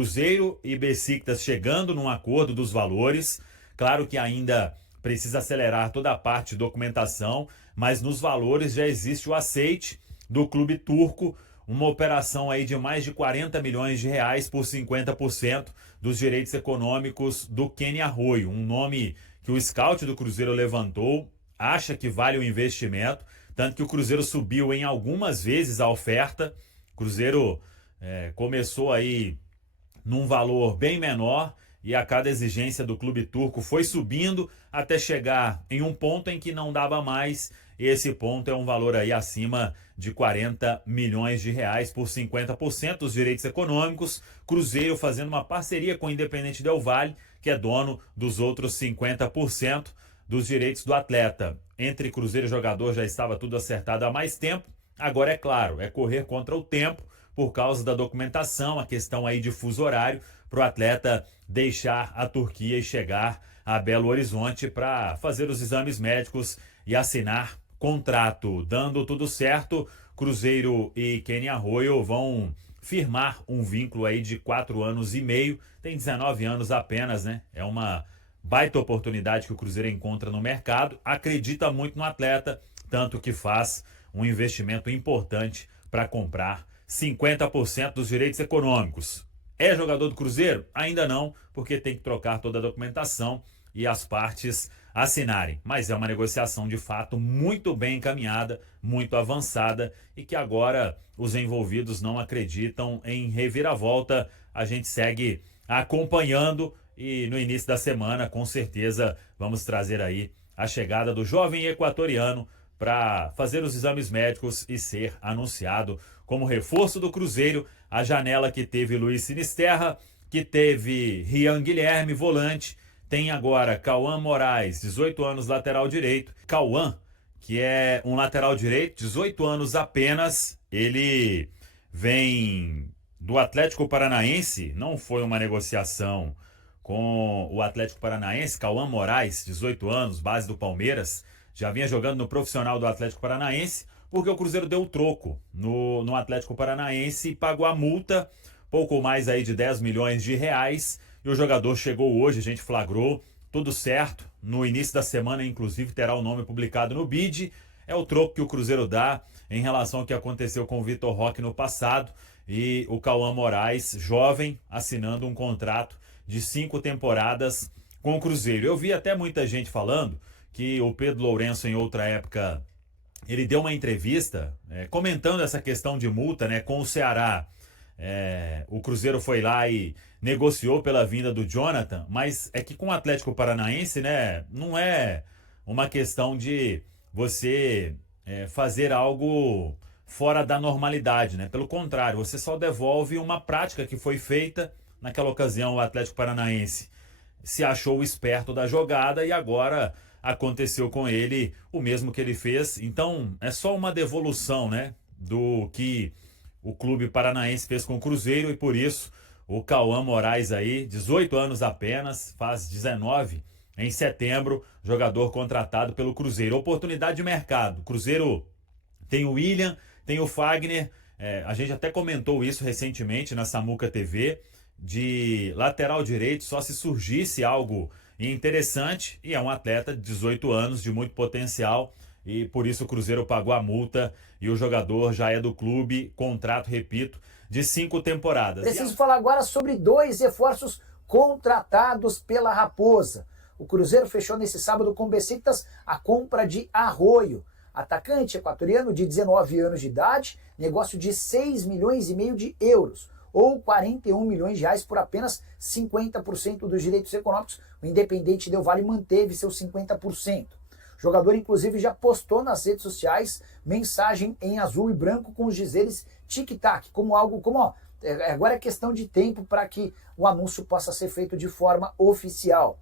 Cruzeiro e Besiktas chegando num acordo dos valores. Claro que ainda precisa acelerar toda a parte de documentação, mas nos valores já existe o aceite do clube turco, uma operação aí de mais de 40 milhões de reais por 50% dos direitos econômicos do Kenny Arroyo, um nome que o scout do Cruzeiro levantou, acha que vale o investimento, tanto que o Cruzeiro subiu em algumas vezes a oferta. O Cruzeiro começou aí num valor bem menor e a cada exigência do clube turco foi subindo até chegar em um ponto em que não dava mais. Esse ponto é um valor aí acima de 40 milhões de reais por 50% dos direitos econômicos. Cruzeiro fazendo uma parceria com o Independente Del Valle, que é dono dos outros 50% dos direitos do atleta. Entre Cruzeiro e jogador já estava tudo acertado há mais tempo. Agora, é claro, é correr contra o tempo por causa da documentação, a questão aí de fuso horário, para o atleta deixar a Turquia e chegar a Belo Horizonte para fazer os exames médicos e assinar contrato. Dando tudo certo, Cruzeiro e Kenny Arroyo vão firmar um vínculo aí de 4 anos e meio. Tem 19 anos apenas, né? É uma baita oportunidade que o Cruzeiro encontra no mercado. Acredita muito no atleta, tanto que faz um investimento importante para comprar 50% dos direitos econômicos. É jogador do Cruzeiro? Ainda não, porque tem que trocar toda a documentação e as partes assinarem. Mas é uma negociação de fato muito bem encaminhada, muito avançada e que agora os envolvidos não acreditam em reviravolta. A gente segue acompanhando e no início da semana, com certeza, vamos trazer aí a chegada do jovem equatoriano para fazer os exames médicos e ser anunciado como reforço do Cruzeiro. A janela que teve Luiz Sinisterra, que teve Rian Guilherme, volante, tem agora Cauã Moraes, 18 anos, lateral direito. Cauã, que é um lateral direito, 18 anos apenas, ele vem do Atlético Paranaense, não foi uma negociação com o Atlético Paranaense. Cauã Moraes, 18 anos, base do Palmeiras, já vinha jogando no profissional do Atlético Paranaense, porque o Cruzeiro deu o troco no Atlético Paranaense e pagou a multa, pouco mais aí de 10 milhões de reais, e o jogador chegou hoje, a gente flagrou, tudo certo. No início da semana, inclusive, terá o nome publicado no BID. É o troco que o Cruzeiro dá em relação ao que aconteceu com o Vitor Roque no passado, e o Cauã Moraes, jovem, assinando um contrato de 5 temporadas com o Cruzeiro. Eu vi até muita gente falando que o Pedro Lourenço, em outra época, ele deu uma entrevista comentando essa questão de multa, né, com o Ceará. O Cruzeiro foi lá e negociou pela vinda do Jonathan, mas é que com o Atlético Paranaense, né, não é uma questão de você fazer algo fora da normalidade, né? Pelo contrário, você só devolve uma prática que foi feita. Naquela ocasião, o Atlético Paranaense se achou esperto da jogada e agora aconteceu com ele o mesmo que ele fez. Então, é só uma devolução, né, do que o clube paranaense fez com o Cruzeiro, e por isso o Cauã Moraes aí, 18 anos apenas, faz 19 em setembro, jogador contratado pelo Cruzeiro. Oportunidade de mercado. O Cruzeiro tem o William, tem o Fagner, a gente até comentou isso recentemente na Samuca TV, de lateral direito, só se surgisse algo interessante, e é um atleta de 18 anos, de muito potencial, e por isso o Cruzeiro pagou a multa e o jogador já é do clube, contrato, repito, de 5 temporadas. Preciso falar agora sobre 2 reforços contratados pela Raposa. O Cruzeiro fechou nesse sábado com o Besiktas a compra de Arroyo, atacante equatoriano de 19 anos de idade, negócio de 6 milhões e meio de euros, ou 41 milhões de reais por apenas 50% dos direitos econômicos. O Independente Del Valle manteve seus 50%. O jogador, inclusive, já postou nas redes sociais mensagem em azul e branco com os dizeres tic-tac, como algo como, ó, agora é questão de tempo para que o anúncio possa ser feito de forma oficial.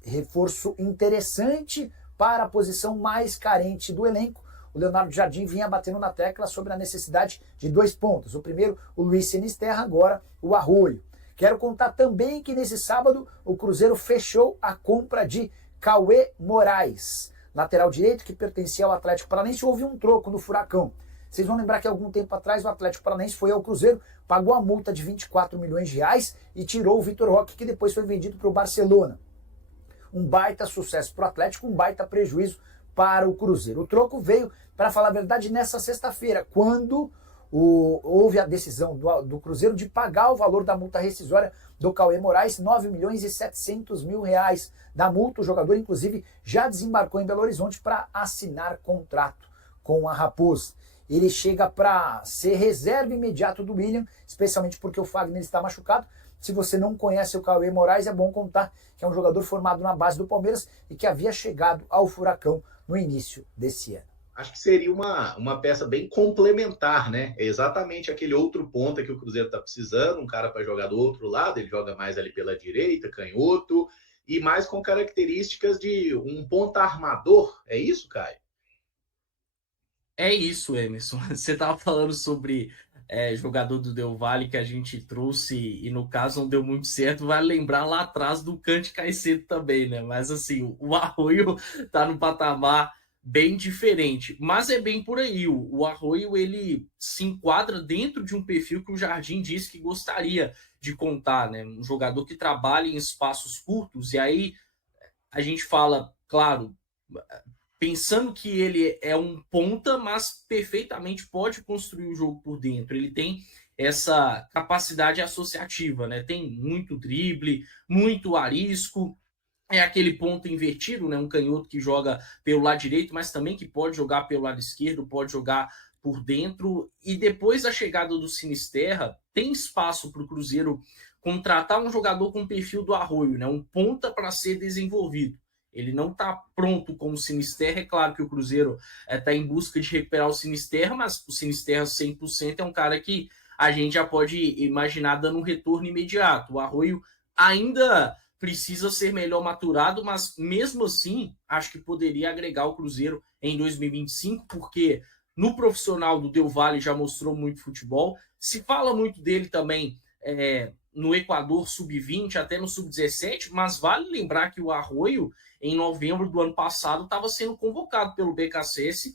Reforço interessante para a posição mais carente do elenco. O Leonardo Jardim vinha batendo na tecla sobre a necessidade de 2 pontos. O primeiro, o Luiz Sinisterra, agora o Arroyo. Quero contar também que nesse sábado o Cruzeiro fechou a compra de Cauê Moraes, lateral direito que pertencia ao Atlético Paranaense. Houve um troco no Furacão. Vocês vão lembrar que algum tempo atrás o Atlético Paranaense foi ao Cruzeiro, pagou a multa de 24 milhões de reais e tirou o Vitor Roque, que depois foi vendido para o Barcelona. Um baita sucesso para o Atlético, um baita prejuízo para o Cruzeiro. O troco veio, para falar a verdade, nessa sexta-feira, quando houve a decisão do Cruzeiro de pagar o valor da multa rescisória do Cauê Moraes, 9 milhões e 700 mil reais da multa. O jogador, inclusive, já desembarcou em Belo Horizonte para assinar contrato com a Raposa. Ele chega para ser reserva imediato do William, especialmente porque o Fagner está machucado. Se você não conhece o Cauê Moraes, é bom contar que é um jogador formado na base do Palmeiras e que havia chegado ao Furacão no início desse ano. Acho que seria uma peça bem complementar, né? É exatamente aquele outro ponta que o Cruzeiro está precisando, um cara para jogar do outro lado, ele joga mais ali pela direita, canhoto, e mais com características de um ponta armador. É isso, Caio? É isso, Emerson. Você estava falando sobre jogador do Del Valle que a gente trouxe e no caso não deu muito certo. Vai lembrar lá atrás do Cante Caicedo também, né? Mas assim, o Arroio tá no patamar bem diferente. Mas é bem por aí. O Arroio, ele se enquadra dentro de um perfil que o Jardim disse que gostaria de contar, né? Um jogador que trabalha em espaços curtos. E aí a gente fala, claro, pensando que ele é um ponta, mas perfeitamente pode construir o jogo por dentro. Ele tem essa capacidade associativa, né? Tem muito drible, muito arisco, é aquele ponto invertido, né? Um canhoto que joga pelo lado direito, mas também que pode jogar pelo lado esquerdo, pode jogar por dentro. E depois da chegada do Sinisterra, tem espaço para o Cruzeiro contratar um jogador com o perfil do Arroio, né? Um ponta para ser desenvolvido. Ele não está pronto como Sinisterra. É claro que o Cruzeiro está em busca de recuperar o Sinisterra, mas o Sinisterra 100% é um cara que a gente já pode imaginar dando um retorno imediato. O Arroio ainda precisa ser melhor maturado, mas mesmo assim, acho que poderia agregar o Cruzeiro em 2025, porque no profissional do Del Valle já mostrou muito futebol. Se fala muito dele também no Equador sub-20, até no sub-17, mas vale lembrar que o Arroio, em novembro do ano passado, estava sendo convocado pelo BKSS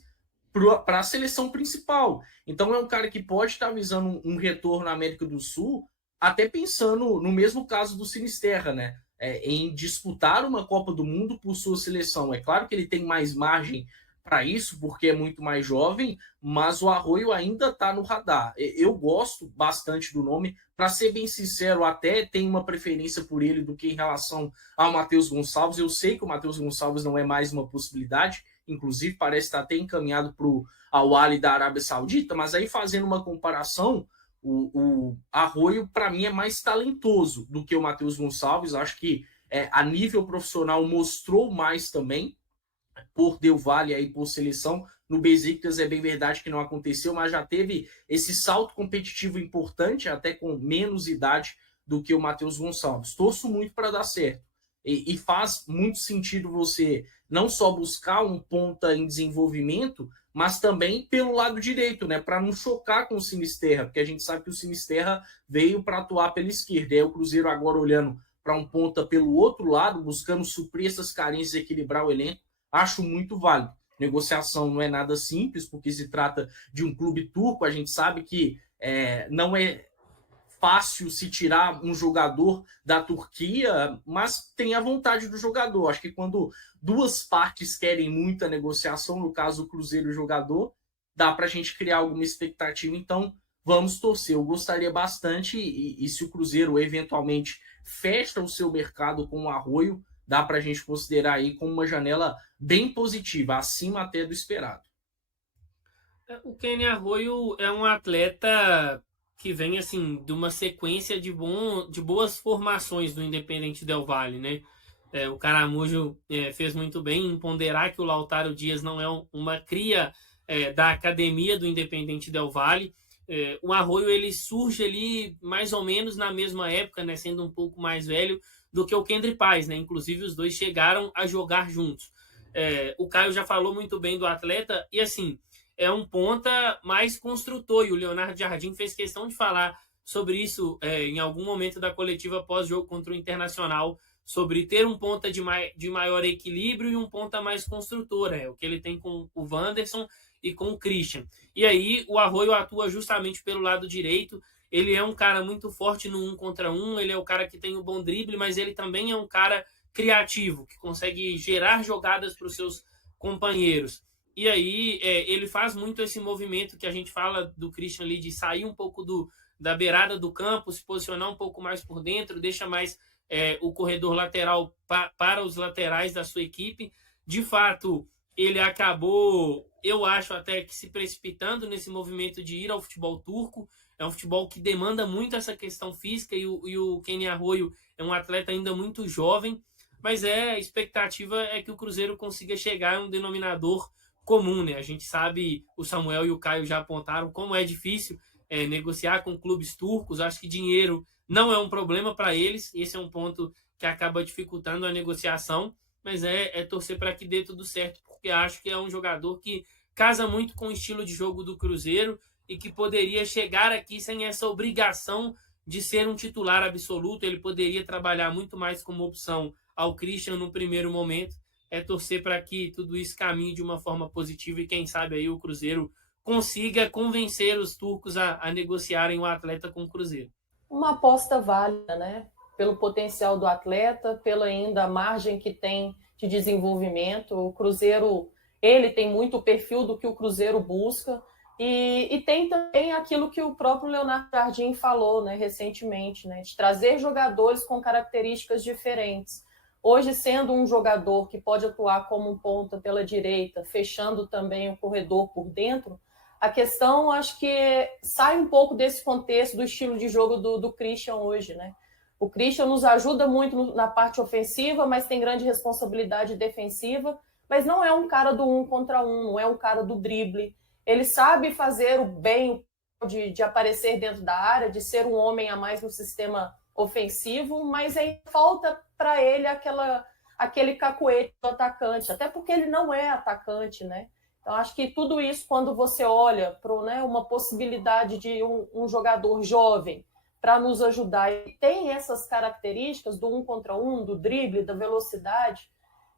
para a seleção principal. Então é um cara que pode estar visando um retorno na América do Sul, até pensando no mesmo caso do Sinisterra, né? Em disputar uma Copa do Mundo por sua seleção. É claro que ele tem mais margem para isso, porque é muito mais jovem, mas o Arroio ainda está no radar. Eu gosto bastante do nome. Para ser bem sincero, até tenho uma preferência por ele do que em relação ao Matheus Gonçalves. Eu sei que o Matheus Gonçalves não é mais uma possibilidade, inclusive parece estar até encaminhado para o Al-Ahly da Arábia Saudita, mas aí fazendo uma comparação, o Arroio, para mim, é mais talentoso do que o Matheus Gonçalves. Acho que a nível profissional mostrou mais também, por Del Valle aí, por seleção. No Besiktas é bem verdade que não aconteceu, mas já teve esse salto competitivo importante, até com menos idade do que o Matheus Gonçalves. Torço muito para dar certo. E faz muito sentido você não só buscar um ponta em desenvolvimento, mas também pelo lado direito, né? Para não chocar com o Sinisterra, porque a gente sabe que o Sinisterra veio para atuar pela esquerda. E aí o Cruzeiro agora olhando para um ponta pelo outro lado, buscando suprir essas carências e equilibrar o elenco, acho muito válido. Negociação não é nada simples, porque se trata de um clube turco. A gente sabe que não é fácil se tirar um jogador da Turquia, mas tem a vontade do jogador. Acho que quando duas partes querem muita negociação, no caso o Cruzeiro e o jogador, dá para a gente criar alguma expectativa. Então vamos torcer. Eu gostaria bastante, e se o Cruzeiro eventualmente fecha o seu mercado com o Arroio, dá para a gente considerar aí como uma janela bem positiva, acima até do esperado. O Kenny Arroio é um atleta que vem assim de uma sequência de boas formações do Independente Del Valle, né? O Caramujo fez muito bem em ponderar que o Lautaro Dias não é uma cria da academia do Independente Del Valle. O Arroio, ele surge ali mais ou menos na mesma época, né? Sendo um pouco mais velho do que o Kendry Paz, né? Inclusive os dois chegaram a jogar juntos. O Caio já falou muito bem do atleta e assim, é um ponta mais construtor, e o Leonardo Jardim fez questão de falar sobre isso em algum momento da coletiva pós-jogo contra o Internacional, sobre ter um ponta de maior equilíbrio e um ponta mais construtor, o que ele tem com o Wanderson e com o Christian. E aí o Arroyo atua justamente pelo lado direito. Ele é um cara muito forte no 1 contra 1, ele é o cara que tem um bom drible, mas ele também é um cara criativo, que consegue gerar jogadas para os seus companheiros. E aí ele faz muito esse movimento que a gente fala do Christian ali, de sair um pouco da beirada do campo, se posicionar um pouco mais por dentro, deixa mais o corredor lateral para os laterais da sua equipe. De fato, ele acabou, eu acho até que se precipitando nesse movimento de ir ao futebol turco. É um futebol que demanda muito essa questão física e o Kenny Arroyo é um atleta ainda muito jovem, mas a expectativa é que o Cruzeiro consiga chegar a um denominador comum, né? A gente sabe, o Samuel e o Caio já apontaram como é difícil negociar com clubes turcos. Acho que dinheiro não é um problema para eles, esse é um ponto que acaba dificultando a negociação, mas é torcer para que dê tudo certo, porque acho que é um jogador que casa muito com o estilo de jogo do Cruzeiro e que poderia chegar aqui sem essa obrigação de ser um titular absoluto. Ele poderia trabalhar muito mais como opção ao Christian no primeiro momento. É torcer para que tudo isso caminhe de uma forma positiva e quem sabe aí o Cruzeiro consiga convencer os turcos a negociarem o atleta com o Cruzeiro. Uma aposta válida, né? Pelo potencial do atleta, pela ainda margem que tem de desenvolvimento. O Cruzeiro, ele tem muito o perfil do que o Cruzeiro busca e tem também aquilo que o próprio Leonardo Jardim falou, né, recentemente, né, de trazer jogadores com características diferentes. Hoje, sendo um jogador que pode atuar como um ponta pela direita, fechando também o corredor por dentro, a questão, acho que sai um pouco desse contexto do estilo de jogo do Christian hoje, né? O Christian nos ajuda muito na parte ofensiva, mas tem grande responsabilidade defensiva, mas não é um cara do 1 contra 1, não é um cara do drible. Ele sabe fazer o bem de aparecer dentro da área, de ser um homem a mais no sistema ofensivo, mas aí falta para ele aquele cacuete do atacante, até porque ele não é atacante, né? Então, acho que tudo isso, quando você olha para, né, uma possibilidade de um jogador jovem para nos ajudar, e tem essas características do 1 contra 1, do drible, da velocidade,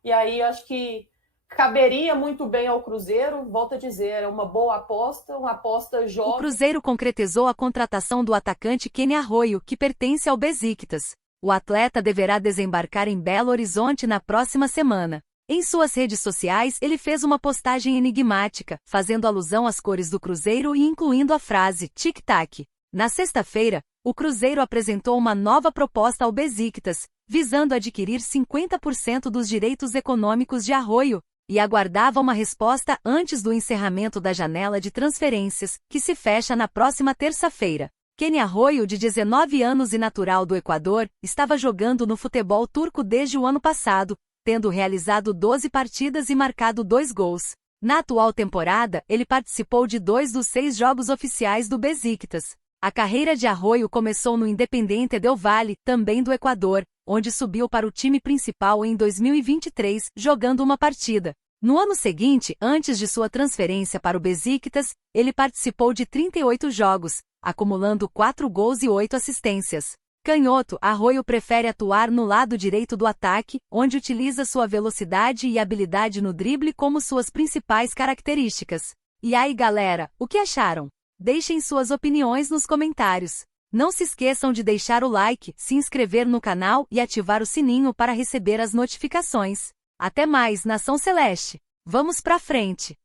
e aí acho que caberia muito bem ao Cruzeiro. Volto a dizer, é uma boa aposta, uma aposta jovem. O Cruzeiro concretizou a contratação do atacante Kenny Arroyo, que pertence ao Besiktas. O atleta deverá desembarcar em Belo Horizonte na próxima semana. Em suas redes sociais, ele fez uma postagem enigmática, fazendo alusão às cores do Cruzeiro e incluindo a frase tic-tac. Na sexta-feira, o Cruzeiro apresentou uma nova proposta ao Besiktas, visando adquirir 50% dos direitos econômicos de Arroyo, e aguardava uma resposta antes do encerramento da janela de transferências, que se fecha na próxima terça-feira. Kenny Arroyo, de 19 anos e natural do Equador, estava jogando no futebol turco desde o ano passado, tendo realizado 12 partidas e marcado 2 gols. Na atual temporada, ele participou de 2 dos 6 jogos oficiais do Besiktas. A carreira de Arroyo começou no Independiente del Valle, também do Equador, onde subiu para o time principal em 2023, jogando uma partida. No ano seguinte, antes de sua transferência para o Besiktas, ele participou de 38 jogos, acumulando 4 gols e 8 assistências. Canhoto, Arroyo prefere atuar no lado direito do ataque, onde utiliza sua velocidade e habilidade no drible como suas principais características. E aí, galera, o que acharam? Deixem suas opiniões nos comentários. Não se esqueçam de deixar o like, se inscrever no canal e ativar o sininho para receber as notificações. Até mais, Nação Celeste! Vamos pra frente!